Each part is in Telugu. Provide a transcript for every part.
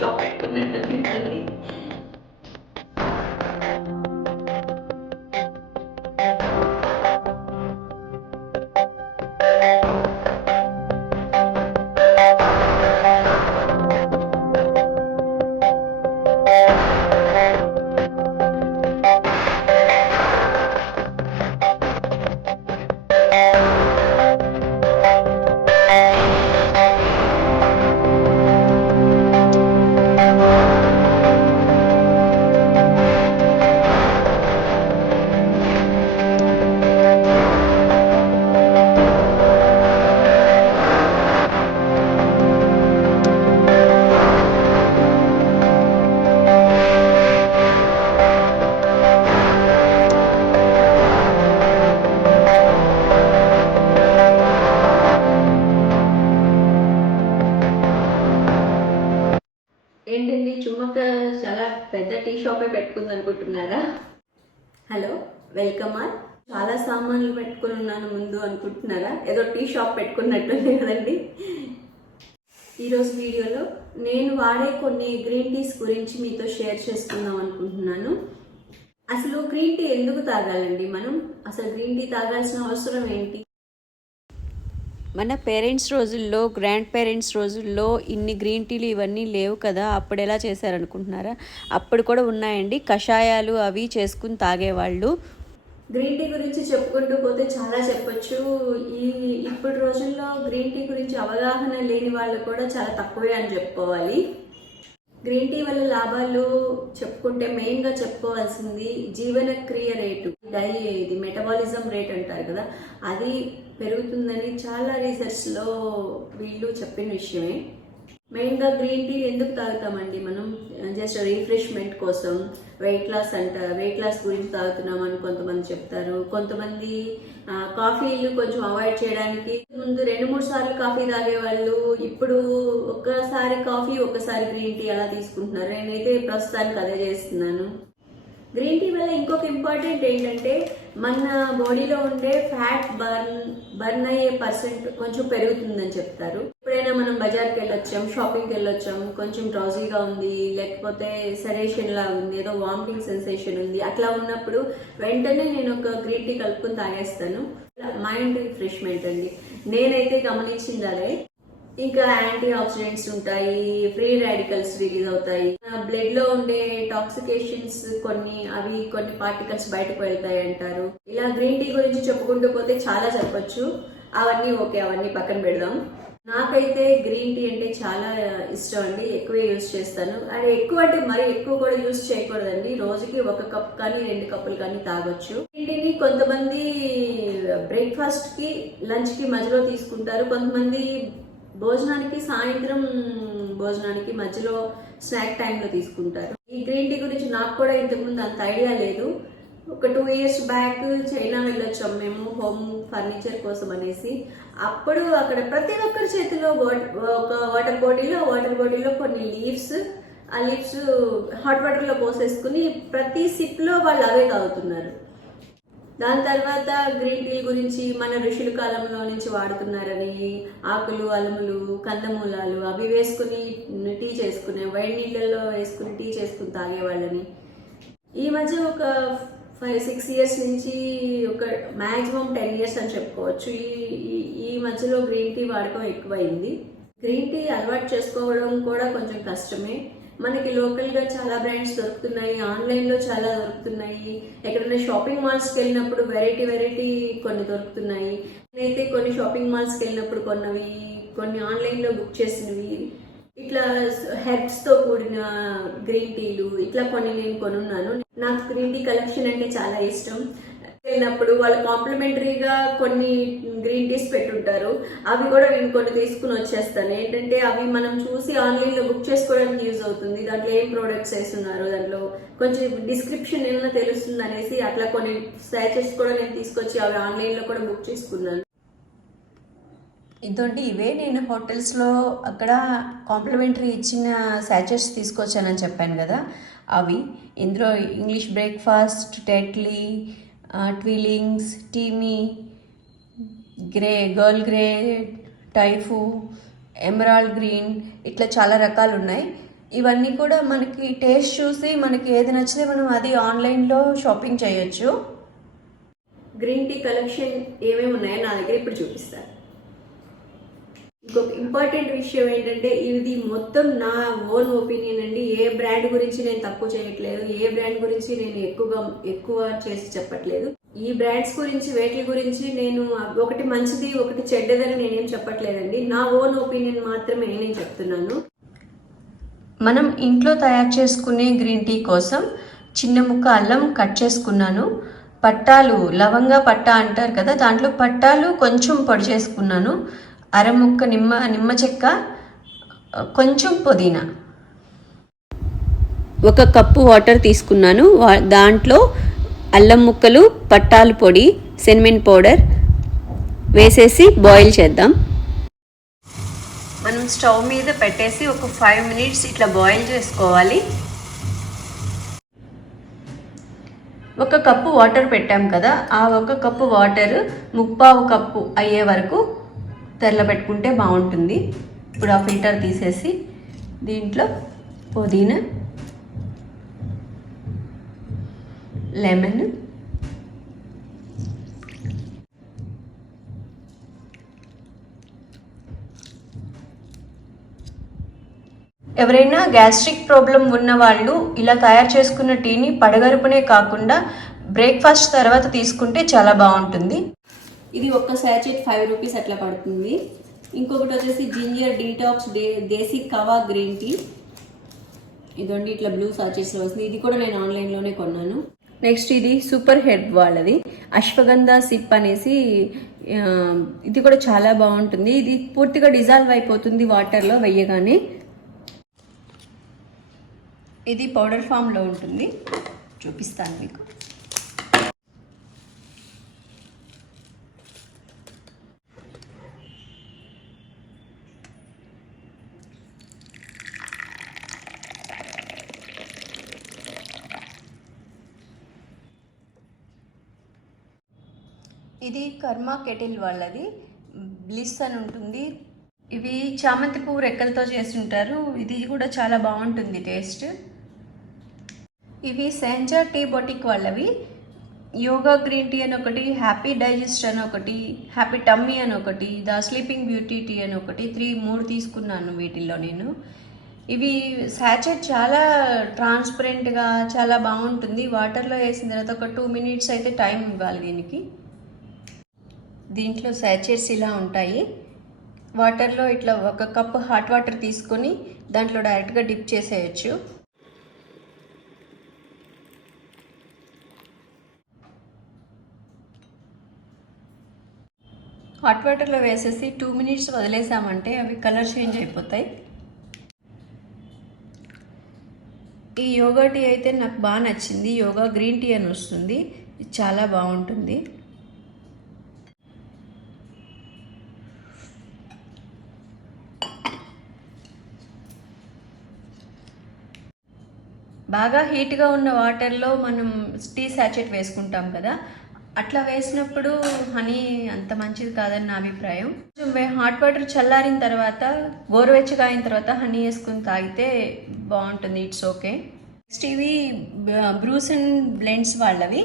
షాప్ పెట్టుకున్నట్టు. ఏంటండి చుమ్మక్క చాలా పెద్ద టీ షాపే పెట్టుకుంది అనుకుంటున్నారా? Hello, welcome all. చాలా సామాన్లు పెట్టుకుని ఉన్నాను ముందు అనుకుంటున్నారా? ఏదో టీ షాప్ పెట్టుకున్నట్టుంది కదండి. ఈరోజు వీడియోలో నేను వాడే కొన్ని గ్రీన్ టీస్ గురించి మీతో షేర్ చేసుకుందాం అనుకుంటున్నాను. అసలు గ్రీన్ టీ ఎందుకు తాగాలండి మనం? అసలు గ్రీన్ టీ తాగాల్సిన అవసరం ఏంటి? మన పేరెంట్స్ రోజుల్లో, గ్రాండ్ పేరెంట్స్ రోజుల్లో ఇన్ని గ్రీన్ టీలు ఇవన్నీ లేవు కదా. అప్పుడు ఎలా చేశారనుకుంటున్నారా? అప్పుడు కూడా ఉన్నాయండి, కషాయాలు అవి చేసుకుని తాగేవాళ్ళు. గ్రీన్ టీ గురించి చెప్పుకుంటూ పోతే చాలా చెప్పొచ్చు. ఇప్పుడు రోజుల్లో గ్రీన్ టీ గురించి అవగాహన లేని వాళ్ళు కూడా చాలా తక్కువే అని చెప్పుకోవాలి. గ్రీన్ టీ వల్ల లాభాలు చెప్పుకుంటే మెయిన్గా చెప్పుకోవాల్సింది జీవన క్రియ రేటు, ఇది మెటబాలిజం రేట్ అంటారు కదా, అది పెరుగుతుందని చాలా రీసెర్చ్లో వీళ్ళు చెప్పిన విషయమే. మెయిన్గా గ్రీన్ టీ ఎందుకు తాగుతామండి మనం? జస్ట్ రిఫ్రెష్మెంట్ కోసం, వెయిట్ లాస్ గురించి తాగుతున్నాం అని కొంతమంది చెప్తారు. కొంతమంది కాఫీలు కొంచెం అవాయిడ్ చేయడానికి, ముందు 2-3 సార్లు కాఫీ తాగేవాళ్ళు ఇప్పుడు ఒక్కసారి కాఫీ ఒకసారి గ్రీన్ టీ అలా తీసుకుంటున్నారు. నేనైతే ప్రస్తుతానికి అదే చేస్తున్నాను. గ్రీన్ టీ వల్ల ఇంకొక ఇంపార్టెంట్ ఏంటంటే మన బాడీలో ఉండే ఫ్యాట్ బర్న్ అయ్యే పర్సెంట్ కొంచెం పెరుగుతుందని చెప్తారు. ఎప్పుడైనా మనం బజార్కి వెళ్ళొచ్చాం, షాపింగ్కి వెళ్ళొచ్చాం, కొంచెం డ్రౌజీగా ఉంది, లేకపోతే సెడేషన్ లా ఉంది, ఏదో వామిటింగ్ సెన్సేషన్ ఉంది, అట్లా ఉన్నప్పుడు వెంటనే నేను ఒక గ్రీన్ టీ కలుపుకొని తాగేస్తాను. మైండ్ రిఫ్రెష్మెంట్ అండి, నేనైతే గమనించింది అదే. ఇంకా యాంటీ ఆక్సిడెంట్స్ ఉంటాయి, ఫ్రీ రాడికల్స్ రిలీజ్ అవుతాయి, బ్లడ్ లో ఉండే టాక్సికేషన్స్ కొన్ని పార్టికల్స్ బయటకు వెళ్తాయి అంటారు. ఇలా గ్రీన్ టీ గురించి చెప్పుకుంటూ పోతే చాలా చెప్పొచ్చు. అవన్నీ పక్కన పెడదాం. నాకైతే గ్రీన్ టీ అంటే చాలా ఇష్టం అండి, ఎక్కువే యూజ్ చేస్తాను. అది ఎక్కువ అంటే మరి ఎక్కువ కూడా యూజ్ చేయకూడదండి, రోజుకి 1 కప్ కానీ 2 కప్పులు కానీ తాగొచ్చు. గ్రీన్ టీని కొంతమంది బ్రేక్ఫాస్ట్ కి, లంచ్ కి మధ్యలో తీసుకుంటారు, కొంతమంది భోజనానికి, సాయంత్రం భోజనానికి మధ్యలో స్నాక్ టైంలో తీసుకుంటారు. ఈ గ్రీన్ టీ గురించి నాకు కూడా ఇంతకుముందు అంత ఐడియా లేదు. ఒక 2 ఇయర్స్ బ్యాక్ చైనా వెళ్ళొచ్చాం మేము హోమ్ ఫర్నిచర్ కోసం అనేసి. అప్పుడు అక్కడ ప్రతి ఒక్కరి చేతిలో ఒక వాటర్ బాటిల్లో కొన్ని లీవ్స్, ఆ లీవ్స్ హాట్ వాటర్లో పోసేసుకుని ప్రతి సిప్లో వాళ్ళు అవే తాగుతున్నారు. దాని తర్వాత గ్రీన్ టీ గురించి మన ఋషుల కాలంలో నుంచి వాడుతున్నారని, ఆకులు, అలములు, కందమూలాలు అవి వేసుకుని టీ చేసుకునే, వేడి నీళ్ళల్లో వేసుకుని టీ చేసుకుని తాగేవాళ్ళని. ఈ మధ్య ఒక 5-6 ఇయర్స్ నుంచి, ఒక మాక్సిమం 10 ఇయర్స్ అని చెప్పుకోవచ్చు, ఈ మధ్యలో గ్రీన్ టీ వాడకం ఎక్కువైంది. గ్రీన్ టీ అలవాటు చేసుకోవడం కూడా కొంచెం కష్టమే. మనకి లోకల్గా చాలా బ్రాండ్స్ దొరుకుతున్నాయి, ఆన్లైన్లో చాలా దొరుకుతున్నాయి, ఎక్కడైనా షాపింగ్ మాల్స్కి వెళ్ళినప్పుడు వెరైటీ కొన్ని దొరుకుతున్నాయి. నేనైతే కొన్ని షాపింగ్ మాల్స్కి వెళ్ళినప్పుడు కొన్నవి, కొన్ని ఆన్లైన్లో బుక్ చేసినవి, ఇట్లా హెర్బ్స్తో కూడిన గ్రీన్ టీలు ఇట్లా కొన్ని నేను కొనున్నాను. నాకు గ్రీన్ టీ కలెక్షన్ అంటే చాలా ఇష్టం. వెళ్ళినప్పుడు వాళ్ళు కాంప్లిమెంటరీగా కొన్ని గ్రీన్ టీస్ పెట్టుంటారు, అవి కూడా నేను కొన్ని తీసుకుని వచ్చేస్తాను. ఏంటంటే అవి మనం చూసి ఆన్లైన్లో బుక్ చేసుకోవడానికి యూజ్ అవుతుంది, దాంట్లో ఏం ప్రోడక్ట్స్ వేస్తున్నారు, దాంట్లో కొంచెం డిస్క్రిప్షన్ ఏమైనా తెలుస్తుంది అనేసి అట్లా కొన్ని సాచెస్ కూడా నేను తీసుకొచ్చి అవి ఆన్లైన్లో కూడా బుక్ చేసుకున్నాను. ఇదండి, ఇవే నేను హోటల్స్లో అక్కడ కాంప్లిమెంటరీ ఇచ్చిన సాచెస్ తీసుకొచ్చానని చెప్పాను కదా, అవి. ఇందులో ఇంగ్లీష్ బ్రేక్ఫాస్ట్, టెట్లీ, ట్విలింగ్స్, టీమీ, Earl Grey, Typhoo, emerald green, ఇట్లా చాలా రకాలు ఉన్నాయి. ఇవన్నీ కూడా మనకి టేస్ట్ చూసి మనకి ఏది నచ్చితే మనం అది ఆన్లైన్లో షాపింగ్ చేయొచ్చు. గ్రీన్ టీ కలెక్షన్ ఏమేమి ఉన్నాయో నా దగ్గర ఇప్పుడు చూపిస్తాను. ఇంకొక ఇంపార్టెంట్ విషయం ఏంటంటే ఇది మొత్తం నా ఓన్ ఒపీనియన్ అండి. ఏ బ్రాండ్ గురించి నేను తక్కువ చేయట్లేదు, ఏ బ్రాండ్ గురించి నేను ఎక్కువ చేసి చెప్పట్లేదు. ఈ బ్రాండ్స్ గురించి వేటి గురించి నేను ఒకటి మంచిది ఒకటి చెడ్డదని నేనేం చెప్పట్లేదండి. నా ఓన్ ఒపీనియన్ మాత్రమే నేను చెప్తున్నాను. మనం ఇంట్లో తయారు చేసుకునే గ్రీన్ టీ కోసం చిన్న ముక్క అల్లం కట్ చేసుకున్నాను. పట్టాలు లవంగా పట్టా అంటారు కదా, దాంట్లో పట్టాలు కొంచెం పొడి చేసుకున్నాను. అరముక్క నిమ్మ చెక్క, కొంచెం పుదీనా. 1 కప్పు వాటర్ తీసుకున్నాను. దాంట్లో అల్లం ముక్కలు, పట్టాలు పొడి, సినమన్ పౌడర్ వేసేసి బాయిల్ చేద్దాం. మనం స్టవ్ మీద పెట్టేసి ఒక 5 మినిట్స్ ఇట్లా బాయిల్ చేసుకోవాలి. 1 కప్పు వాటర్ పెట్టాం కదా, ఆ 1 కప్పు వాటర్ 3/4 కప్పు అయ్యే వరకు తెరలబెట్టుకుంటే బాగుంటుంది. ఇప్పుడు ఆ ఫిల్టర్ తీసేసి దీంట్లో పుదీనా, లెమన్, ఎవరైనా గ్యాస్ట్రిక్ ప్రాబ్లం ఉన్న వాళ్ళు ఇలా తయారు చేసుకున్న టీని పడగరుపునే కాకుండా బ్రేక్ఫాస్ట్ తర్వాత తీసుకుంటే చాలా బాగుంటుంది. ఇది ఒక్క సాచెట్ 5 రూపీస్ అట్లా పడుతుంది. ఇంకొకటి వచ్చేసి జింజర్ డీటాక్స్ దేశీ కవా గ్రీన్ టీ. ఇదండి ఇట్లా బ్లూ సాచెట్స్లో వస్తుంది. ఇది కూడా నేను ఆన్లైన్లోనే కొన్నాను. నెక్స్ట్ ఇది సూపర్ హెర్బ్ వాళ్ళది అశ్వగంధ సిప్ అనేసి, ఇది కూడా చాలా బాగుంటుంది. ఇది పూర్తిగా డిజాల్వ్ అయిపోతుంది వాటర్లో వేయగానే. ఇది పౌడర్ ఫామ్లో ఉంటుంది, చూపిస్తాను మీకు. ఇది కర్మా కెటిల్ వాళ్ళది బ్లిస్ అని ఉంటుంది. ఇవి చామంతి పువ్వు రెక్కలతో చేస్తుంటారు. ఇది కూడా చాలా బాగుంటుంది టేస్ట్. ఇవి సెంజా టీ బొటిక్ వాళ్ళవి యోగా గ్రీన్ టీ అని ఒకటి, హ్యాపీ డైజెస్ట్ అని ఒకటి, హ్యాపీ టమ్మీ అని ఒకటి, ద స్లీపింగ్ బ్యూటీ టీ అని ఒకటి, 3 తీసుకున్నాను వీటిల్లో నేను. ఇవి సాచెట్ చాలా ట్రాన్స్పరెంట్గా చాలా బాగుంటుంది. వాటర్లో వేసిన తర్వాత ఒక 2 మినిట్స్ అయితే టైం ఇవ్వాలి దీనికి. దీంట్లో సాచెట్స్ ఇలా ఉంటాయి. వాటర్లో ఇట్లా 1 కప్పు హాట్ వాటర్ తీసుకొని దాంట్లో డైరెక్ట్గా డిప్ చేసేయచ్చు. హాట్ వాటర్లో వేసేసి 2 మినిట్స్ వదిలేసామంటే అవి కలర్ చేంజ్ అయిపోతాయి. ఈ యోగా టీ అయితే నాకు బాగా నచ్చింది. యోగా గ్రీన్ టీ అని వస్తుంది, ఇది చాలా బాగుంటుంది. బాగా హీట్గా ఉన్న వాటర్లో మనం టీ సాచెట్ వేసుకుంటాం కదా, అట్లా వేసినప్పుడు హనీ అంత మంచిది కాదని నా అభిప్రాయం. హాట్ వాటర్ చల్లారిన తర్వాత, గోరువెచ్చగా అయిన తర్వాత హనీ వేసుకుని తాగితే బాగుంటుంది. It's okay. నెక్స్ట్ ఇవి బ్రూస్ అండ్ బ్లెండ్స్ వాళ్ళవి.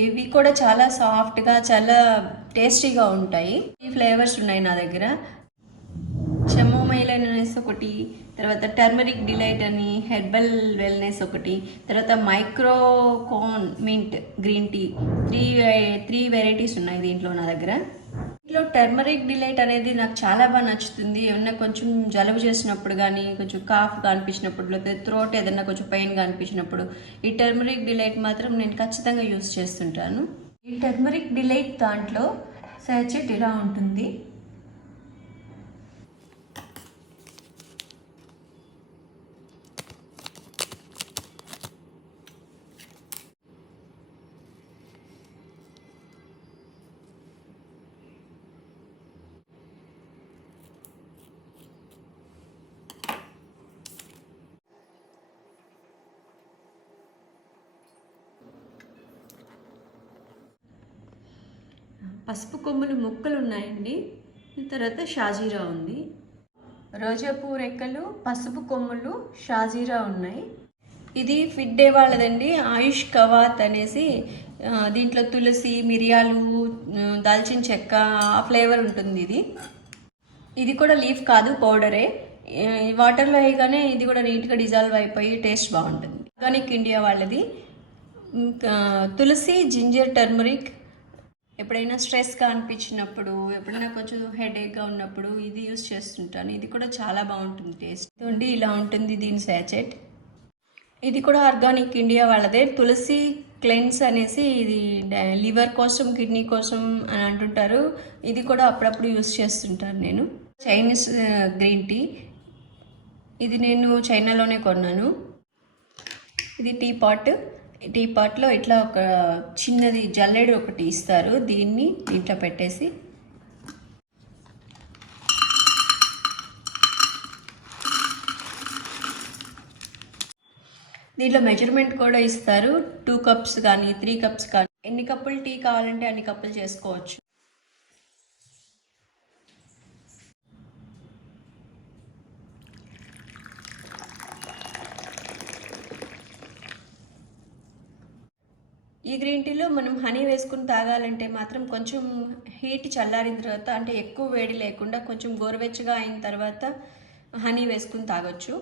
ఇవి కూడా చాలా సాఫ్ట్గా చాలా టేస్టీగా ఉంటాయి. ఈ ఫ్లేవర్స్ ఉన్నాయి నా దగ్గర. చెమోమైల్ అనేసి ఒకటి, తర్వాత టర్మరిక్ డిలైట్ అని, హెర్బల్ వెల్నెస్ ఒకటి, తర్వాత micro cone mint green tea. 3 varieties ఉన్నాయి దీంట్లో నా దగ్గర. దీంట్లో టర్మరిక్ డిలైట్ అనేది నాకు చాలా బాగా నచ్చుతుంది. ఏమన్నా కొంచెం జలుబు చేసినప్పుడు కానీ, కొంచెం కాఫ్గా అనిపించినప్పుడు, లేకపోతే థ్రోట్ ఏదన్నా కొంచెం పెయిన్గా అనిపించినప్పుడు ఈ టర్మరిక్ డిలైట్ మాత్రం నేను ఖచ్చితంగా యూస్ చేస్తుంటాను. ఈ టర్మరిక్ డిలైట్ దాంట్లో సాచెట్ ఇలా ఉంటుంది. పసుపు కొమ్ములు ముక్కలు ఉన్నాయండి. తర్వాత షాజీరా ఉంది. రోజాపూ రెక్కలు, పసుపు కొమ్ములు, షాజీరా ఉన్నాయి. ఇది ఫిట్ డే వాళ్ళదండి, ఆయుష్ కవాత్ అనేసి. దీంట్లో తులసి, మిరియాలు, దాల్చిన చెక్క ఆ ఫ్లేవర్ ఉంటుంది. ఇది కూడా లీఫ్ కాదు, పౌడరే. వాటర్లో వేయగానే ఇది కూడా నీట్గా డిజాల్వ్ అయిపోయి టేస్ట్ బాగుంటుంది. ఆర్గానిక్ ఇండియా వాళ్ళది. ఇంకా తులసి, జింజర్, టర్మరిక్. ఎప్పుడైనా స్ట్రెస్గా అనిపించినప్పుడు, ఎప్పుడైనా కొంచెం హెడేక్గా ఉన్నప్పుడు ఇది యూస్ చేస్తుంటాను. ఇది కూడా చాలా బాగుంటుంది టేస్ట్. ఇదిగోండి ఇలా ఉంటుంది దీని శాచెట్. ఇది కూడా ఆర్గానిక్ ఇండియా వాళ్ళదే. తులసి క్లెన్స్ అనేసి, ఇది లివర్ కోసం, కిడ్నీ కోసం అని అంటుంటారు. ఇది కూడా అప్పుడప్పుడు యూస్ చేస్తుంటాను నేను. Chinese green tea. ఇది నేను చైనాలోనే కొన్నాను. ఇది టీ పాట్లో ఇట్లా ఒక చిన్నది జల్లెడు ఒకటి ఇస్తారు. దీన్ని దీంట్లో పెట్టేసి దీంట్లో మెజర్మెంట్ కూడా ఇస్తారు. 2 కప్స్ కానీ 3 కప్స్ కానీ, ఎన్ని కప్పులు టీ కావాలంటే అన్ని కప్పులు చేసుకోవచ్చు. ఈ గ్రీన్ టీలో మనం హనీ వేసుకుని తాగాలంటే మాత్రం కొంచెం హీట్ చల్లారిన తర్వాత, అంటే ఎక్కువ వేడి లేకుండా కొంచెం గోరువెచ్చగా అయిన తర్వాత హనీ వేసుకుని తాగొచ్చు.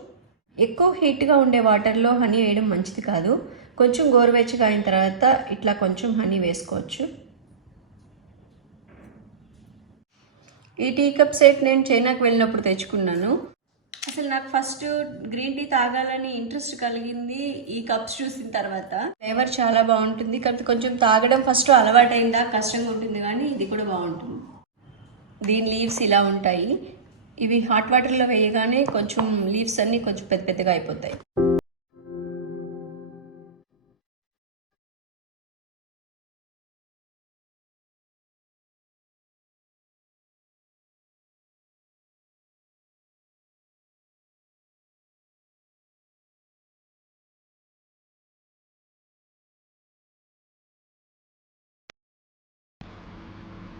ఎక్కువ హీట్గా ఉండే వాటర్లో హనీ వేయడం మంచిది కాదు. కొంచెం గోరువెచ్చగా అయిన తర్వాత ఇట్లా కొంచెం హనీ వేసుకోవచ్చు. ఈ టీ కప్ సెట్ నేను చైనాకు వెళ్ళినప్పుడు తెచ్చుకున్నాను. అసలు నాకు ఫస్ట్ గ్రీన్ టీ తాగాలని ఇంట్రెస్ట్ కలిగింది ఈ కప్స్ చూసిన తర్వాత. ఫ్లేవర్ చాలా బాగుంటుంది. కాబట్టి కొంచెం తాగడం ఫస్ట్ అలవాటైందా కష్టంగా ఉంటుంది, కానీ ఇది కూడా బాగుంటుంది. దీని లీవ్స్ ఇలా ఉంటాయి. ఇవి హాట్ వాటర్లో వేయగానే కొంచెం లీవ్స్ అన్నీ కొంచెం పెద్ద పెద్దగా అయిపోతాయి.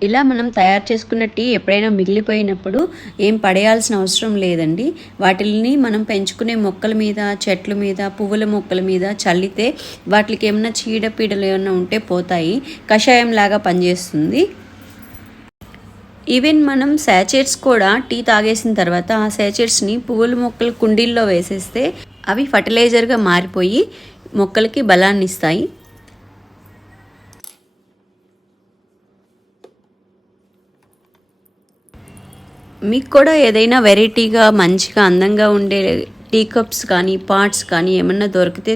ఇలా మనం తయారు చేసుకున్న టీ ఎప్పుడైనా మిగిలిపోయినప్పుడు ఏం పడేయాల్సిన అవసరం లేదండి. వాటిని మనం పెంచుకునే మొక్కల మీద, చెట్ల మీద, పువ్వుల మొక్కల మీద చల్లితే వాటికి ఏమైనా చీడపీడలు ఏమైనా ఉంటే పోతాయి. కషాయం లాగా పనిచేస్తుంది. ఈవెన్ మనం శాచెట్స్ కూడా టీ తాగేసిన తర్వాత ఆ శాచెట్స్ని పువ్వుల మొక్కల కుండీల్లో వేసేస్తే అవి ఫర్టిలైజర్గా మారిపోయి మొక్కలకి బలాన్ని ఇస్తాయి. మీకు కూడా ఏదైనా వెరైటీగా మంచిగా అందంగా ఉండే టీ కప్స్ కానీ పాట్స్ కానీ ఏమన్నా దొరికితే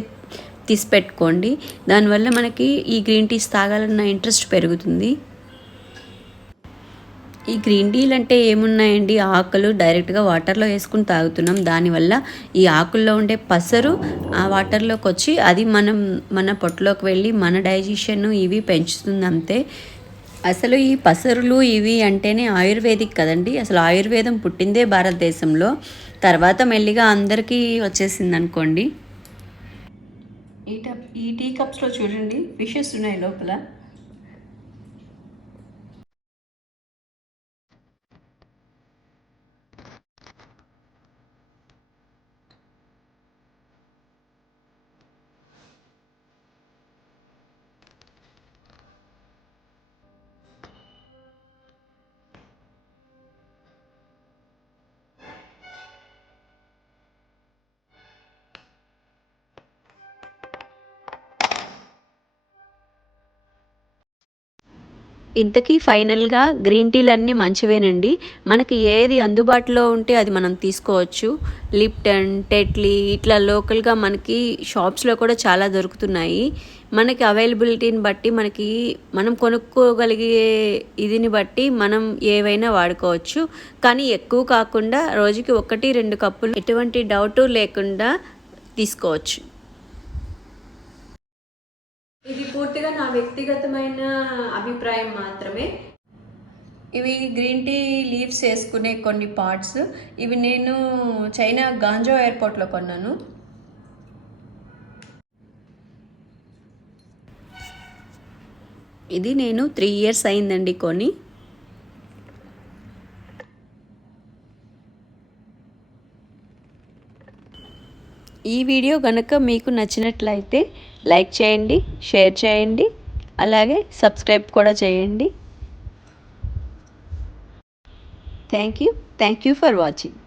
తీసి పెట్టుకోండి. దానివల్ల మనకి ఈ గ్రీన్ టీస్ తాగాలన్న ఇంట్రెస్ట్ పెరుగుతుంది. ఈ గ్రీన్ టీలు అంటే ఏమున్నాయండి, ఆకులు డైరెక్ట్గా వాటర్లో వేసుకుని తాగుతున్నాం. దానివల్ల ఈ ఆకుల్లో ఉండే పసరు ఆ వాటర్లోకి వచ్చి అది మన పొట్టలోకి వెళ్ళి మన డైజెషన్ ఇవి పెంచుతుంది అంతే. అసలు ఈ పసరులు ఇవి అంటేనే ఆయుర్వేదిక్ కదండి. అసలు ఆయుర్వేదం పుట్టిందే భారతదేశంలో, తర్వాత మెల్లిగా అందరికీ వచ్చేసింది అనుకోండి. ఈ టీ కప్స్లో చూడండి ఫిషెస్ ఉన్నాయి లోపల. ఇంతకీ ఫైనల్గా గ్రీన్ టీలు అన్నీ మంచివేనండి. మనకి ఏది అందుబాటులో ఉంటే అది మనం తీసుకోవచ్చు. లిప్టన్, టెట్లీ ఇట్లా లోకల్గా మనకి షాప్స్లో కూడా చాలా దొరుకుతున్నాయి. మనకి అవైలబిలిటీని బట్టి మనం కొనుక్కోగలిగే ఇదిని బట్టి మనం ఏవైనా వాడుకోవచ్చు. కానీ ఎక్కువ కాకుండా రోజుకి 1-2 కప్పులు ఎటువంటి డౌటు లేకుండా తీసుకోవచ్చు. ఇది పూర్తిగా నా వ్యక్తిగతమైన అభిప్రాయం మాత్రమే. ఇవి గ్రీన్ టీ లీవ్స్ వేసుకునే కొన్ని పాట్స్. ఇవి నేను చైనా గాంజో ఎయిర్పోర్ట్లో కొన్నాను. ఇది నేను 3 ఇయర్స్ అయిందండి కొని. ఈ వీడియో కనుక మీకు నచ్చినట్లయితే లైక్ చేయండి, షేర్ చేయండి, అలాగే సబ్స్క్రైబ్ కూడా చేయండి. Thank you for watching.